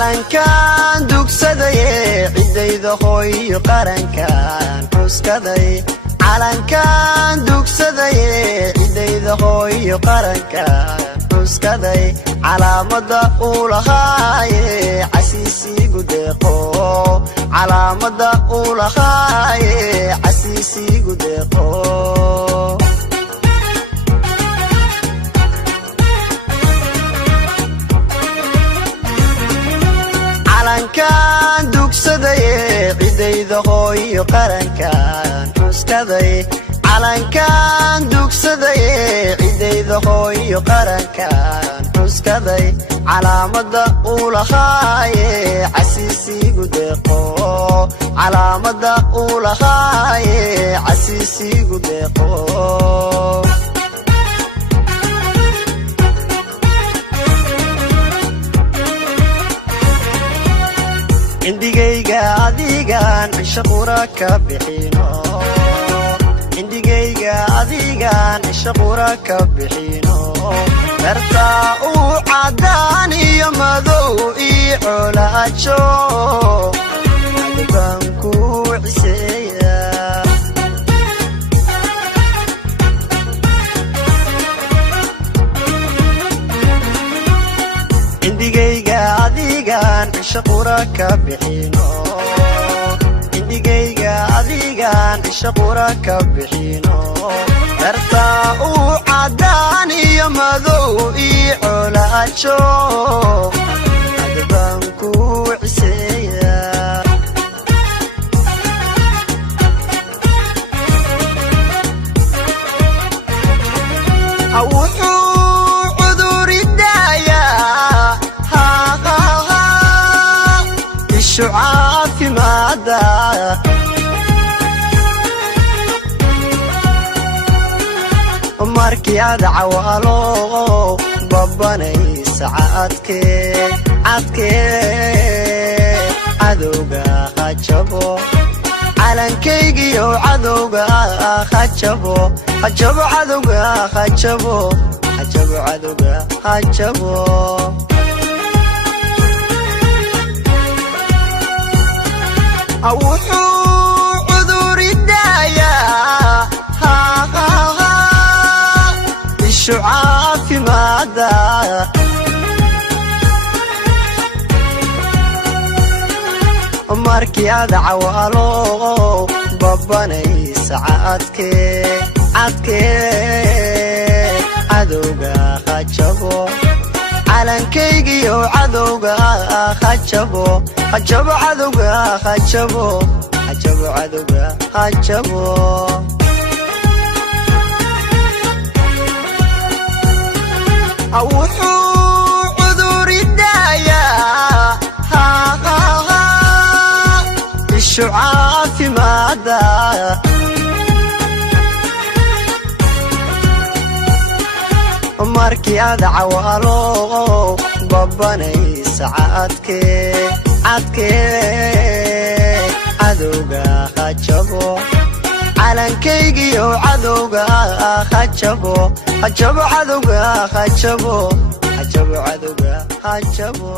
calankan dugsadaye cidayda hooyo qarankan xuskaday calankan dugsadaye cidayda hooyo qarankan xuskaday calaamada uu lahaaye casiisigu deeqo calaamada uu lahaaye casiisigu deeqo calankan dugsadaye cidayda hooyo qarankan xuskaday calankan dugsadaye cidayda hooyo qarankan xuskaday calaamada uu lahaaye casiisigu deeqo calaamada uu lahaaye casiisigu deeqo indigayga adigan cisho qura ka bixino indigayga adigan cisho qura ka bixino dartaa uu cadaan iyo madow ii colaajo adbaan ku ciseeya indigayga adigan cisho qura ka bixino indigayga adigan cisho qura ka bixino dartaa uu cadaan iyo madow ii colaajo adbaan ku ciseeya caafimaada markii aad cawaalo babanaysa cadkee cadowga hajabo calankaygiyo cadowga hajabo cadowga hajabo cadowga hajabo wuxuu cuduridayaa ishu caafimaada markii aad cawaalo babanaysa cadkee cadowga hajabo calankaygiyo cadowga hajabo cadowga hajabo cadowga hajabo wuxuu cuduridayaa ishu caafimaada markii aad cawaalo babanaysa cadkee cadowga hajabo calankaygiyo cadowga hajabo cadowga hajabo cadowga hajabo